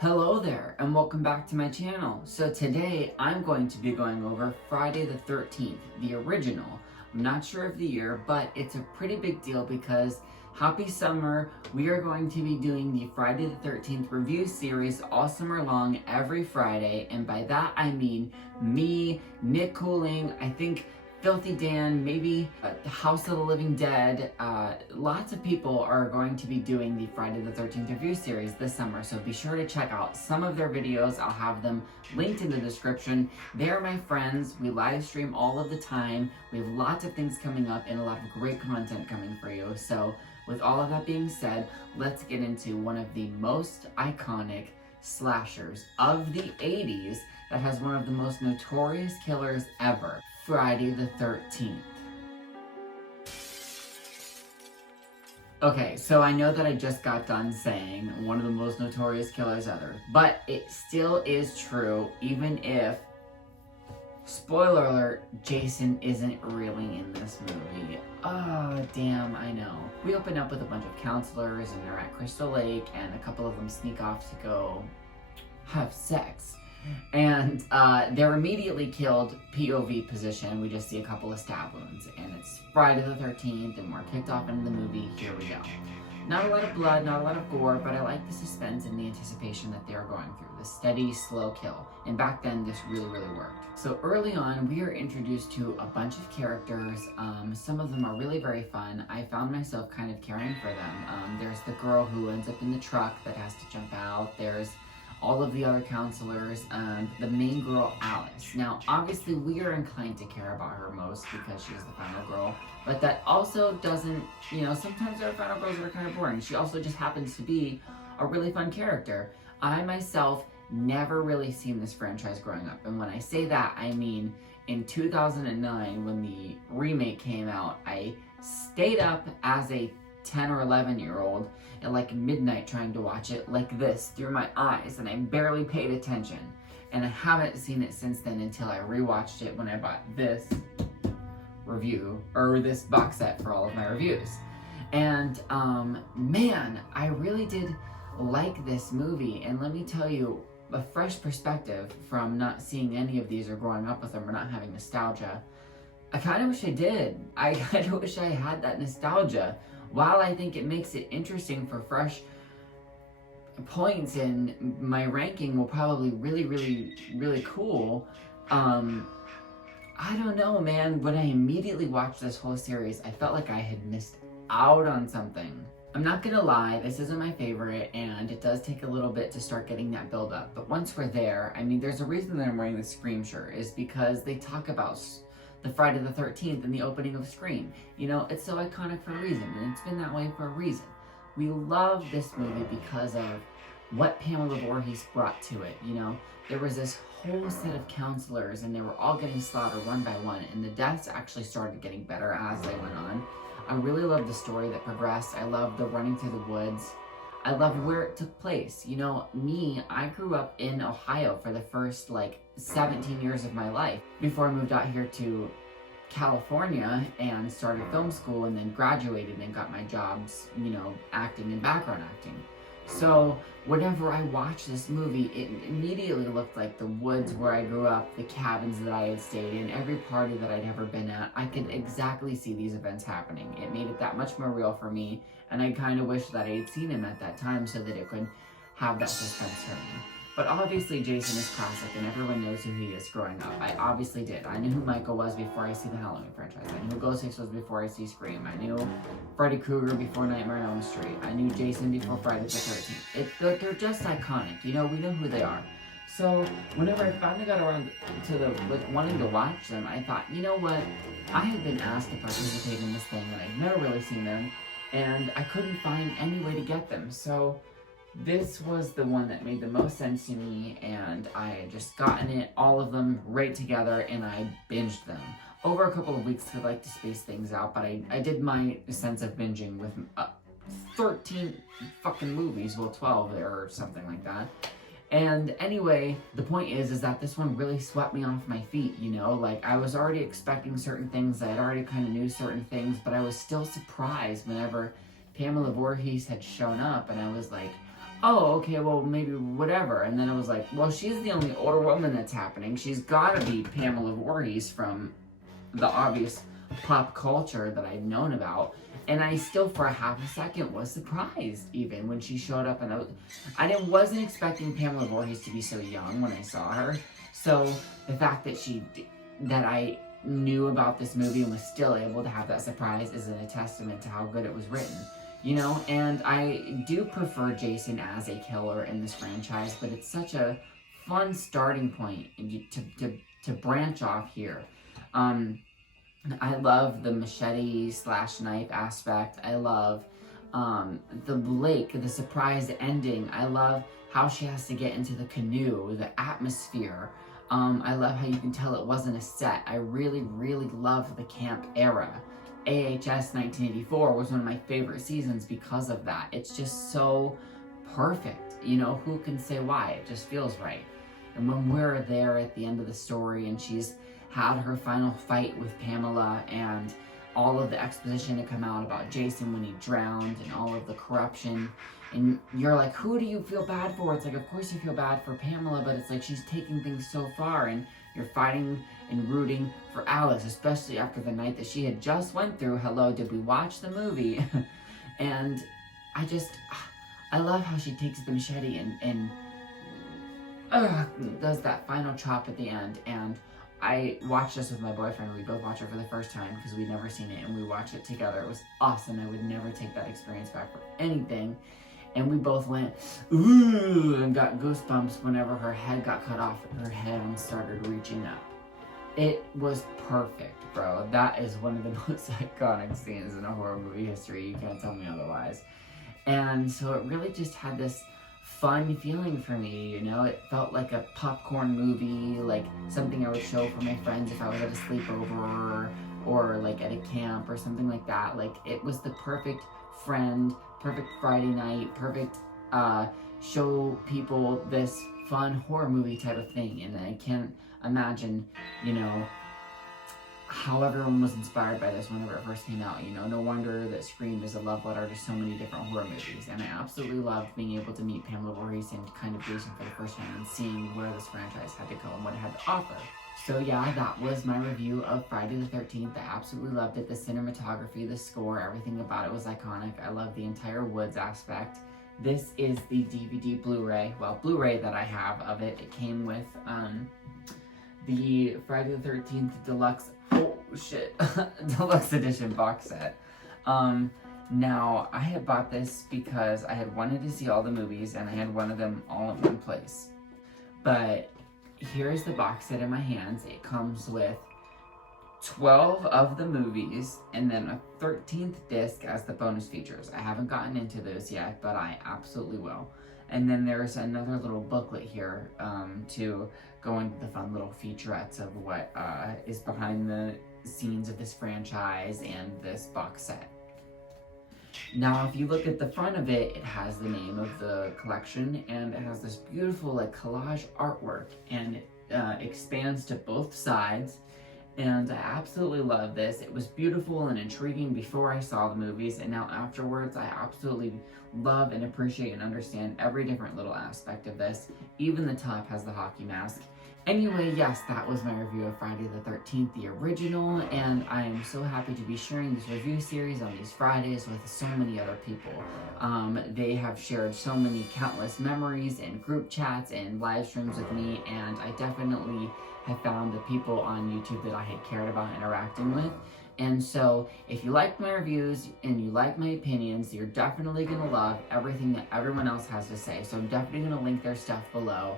Hello there, and welcome back to my channel. So today, I'm going to be going over Friday the 13th, the original. I'm not sure of the year, but it's a pretty big deal because happy summer. We are going to be doing the Friday the 13th review series all summer long, every Friday. And by that, I mean me, Nick Cooling, I think Filthy Dan, maybe the House of the Living Dead. Lots of people are going to be doing the Friday the 13th review series this summer, so be sure to check out some of their videos. I'll have them linked in the description. They're my friends. We live stream all of the time. We have lots of things coming up and a lot of great content coming for you. So with all of that being said, let's get into one of the most iconic slashers of the 80s that has one of the most notorious killers ever, Friday the 13th. Okay, so I know that I just got done saying one of the most notorious killers ever, but it still is true, even if, spoiler alert, Jason isn't really in this movie. Oh, damn, I know. We open up with a bunch of counselors and they're at Crystal Lake and a couple of them sneak off to go have sex. And they're immediately killed, POV position. We just see a couple of stab wounds. And it's Friday the 13th and we're kicked off into the movie. Here we go. Not a lot of blood, not a lot of gore, but I like the suspense and the anticipation that they're going through. The steady, slow kill. And back then, this really worked. So early on, we are introduced to a bunch of characters. Some of them are really very fun. I found myself kind of caring for them. There's the girl who ends up in the truck that has to jump out. There's all of the other counselors, the main girl, Alice. Now, obviously, we are inclined to care about her most because she's the final girl, but that also doesn't, sometimes there are final girls that are kind of boring. She also just happens to be a really fun character. I, myself, never really seen this franchise growing up, and when I say that, I mean in 2009, when the remake came out, I stayed up as a 10 or 11-year-old at like midnight trying to watch it like this through my eyes, and I barely paid attention. And I haven't seen it since then until I rewatched it when I bought this review, or this box set for all of my reviews. And man, I really did like this movie, and let me tell you, a fresh perspective from not seeing any of these or growing up with them or not having nostalgia. I kind of wish I did. I kind of wish I had that nostalgia. While I think it makes it interesting for fresh points and my ranking will probably really cool, I don't know, man. When I immediately watched this whole series, I felt like I had missed out on something. I'm not gonna lie, this isn't my favorite, and it does take a little bit to start getting that build up. But once we're there, I mean, there's a reason that I'm wearing the Scream shirt, is because they talk about the Friday the 13th and the opening of Scream. It's so iconic for a reason, and it's been that way for a reason. We love this movie because of what Pamela Voorhees brought to it. There was this whole set of counselors, and they were all getting slaughtered one by one, and the deaths actually started getting better as they went on. I really loved the story that progressed. I loved the running through the woods. I loved where it took place. I grew up in Ohio for the first 17 years of my life before I moved out here to California and started film school and then graduated and got my jobs, acting and background acting. So whenever I watched this movie, it immediately looked like the woods where I grew up, the cabins that I had stayed in, every party that I'd ever been at. I could exactly see these events happening. It made it that much more real for me, and I kind of wish that I had seen him at that time so that it could have that suspense for me. But obviously Jason is classic and everyone knows who he is growing up. I obviously did. I knew who Michael was before I see the Halloween franchise. I knew who Ghostface was before I see Scream. I knew Freddy Krueger before Nightmare on Elm Street. I knew Jason before Friday the 13th. They're just iconic. We know who they are. So whenever I finally got around to wanting to watch them, I thought, you know what? I had been asked to participate in this thing and I'd never really seen them, and I couldn't find any way to get them. So this was the one that made the most sense to me, and I had just gotten it, all of them, right together, and I binged them. Over a couple of weeks, I like to space things out, but I did my sense of binging with 13 fucking movies, well 12 there or something like that. And anyway, the point is that this one really swept me off my feet, I was already expecting certain things, I had already kind of knew certain things, but I was still surprised whenever Pamela Voorhees had shown up, and I was like, oh, okay, well, maybe whatever. And then it was like, well, she's the only older woman that's happening. She's got to be Pamela Voorhees from the obvious pop culture that I've known about. And I still, for a half a second, was surprised even when she showed up. And wasn't expecting Pamela Voorhees to be so young when I saw her. So the fact that I knew about this movie and was still able to have that surprise is a testament to how good it was written. You know, and I do prefer Jason as a killer in this franchise, but it's such a fun starting point to branch off here. I love the machete/knife aspect. I love the lake, the surprise ending. I love how she has to get into the canoe, the atmosphere. I love how you can tell it wasn't a set. I really, really love the camp era. AHS 1984 was one of my favorite seasons because of that. It's just so perfect. You know, who can say why? It just feels right. And when we're there at the end of the story and she's had her final fight with Pamela and all of the exposition to come out about Jason when he drowned and all of the corruption, and you're like, who do you feel bad for? It's like, of course you feel bad for Pamela, but it's like she's taking things so far, and you're fighting and rooting for Alice, especially after the night that she had just went through. Hello, did we watch the movie? And I love how she takes the machete and does that final chop at the end. And I watched this with my boyfriend. We both watched it for the first time because we'd never seen it, and we watched it together. It was awesome. I would never take that experience back for anything. And we both went, ooh, and got goosebumps whenever her head got cut off and her head started reaching up. It was perfect, bro. That is one of the most iconic scenes in a horror movie history. You can't tell me otherwise. And so it really just had this fun feeling for me, you know? It felt like a popcorn movie, like something I would show for my friends if I was at a sleepover or like at a camp or something like that. Like, it was the perfect friend, perfect Friday night, perfect show people this fun horror movie type of thing. And I can't imagine, you know, how everyone was inspired by this whenever it first came out. You know, no wonder that Scream is a love letter to so many different horror movies. And I absolutely loved being able to meet Pamela Voorhees and kind of Jason for the first time and seeing where this franchise had to go and what it had to offer. So yeah, that was my review of Friday the 13th. I absolutely loved it. The cinematography, the score, everything about it was iconic. I love the entire woods aspect. This is the DVD Blu-ray, that I have of it. It came with the Friday the 13th Deluxe, Deluxe Edition box set. Now, I had bought this because I had wanted to see all the movies and I had one of them all in one place. But here's the box set in my hands. It comes with 12 of the movies and then a 13th disc as the bonus features. I haven't gotten into those yet, but I absolutely will. And then there's another little booklet here to go into the fun little featurettes of what is behind the scenes of this franchise and this box set. Now, if you look at the front of it, it has the name of the collection and it has this beautiful like collage artwork, and it expands to both sides. And I absolutely love this. It was beautiful and intriguing before I saw the movies, and now afterwards I absolutely love and appreciate and understand every different little aspect of this. Even the top has the hockey mask. Anyway, yes, that was my review of Friday the 13th, the original, and I am so happy to be sharing this review series on these Fridays with so many other people. They have shared so many countless memories and group chats and live streams with me, and I definitely have found the people on YouTube that I had cared about interacting with. And so, if you like my reviews and you like my opinions, you're definitely going to love everything that everyone else has to say. So I'm definitely going to link their stuff below.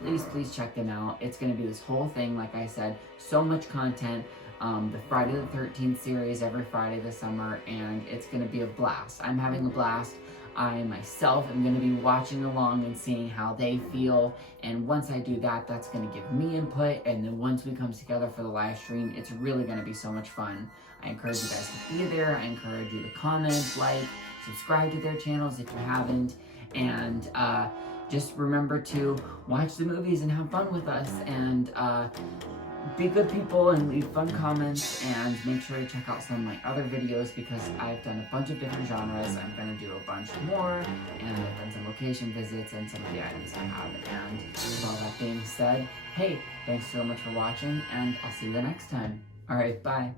Please check them out. It's going to be this whole thing, like I said, so much content. The Friday the 13th series every Friday this summer, and it's going to be a blast. I'm having a blast. I myself am going to be watching along and seeing how they feel, and once I do that, that's going to give me input, and then once we come together for the live stream, it's really going to be so much fun. I encourage you guys to be there. I encourage you to comment, like, subscribe to their channels if you haven't, and just remember to watch the movies and have fun with us, and be good people and leave fun comments, and make sure to check out some of my other videos because I've done a bunch of different genres. I'm going to do a bunch more, and I've done some location visits and some of the items I have. And with all that being said, hey, thanks so much for watching, and I'll see you the next time. Alright, bye.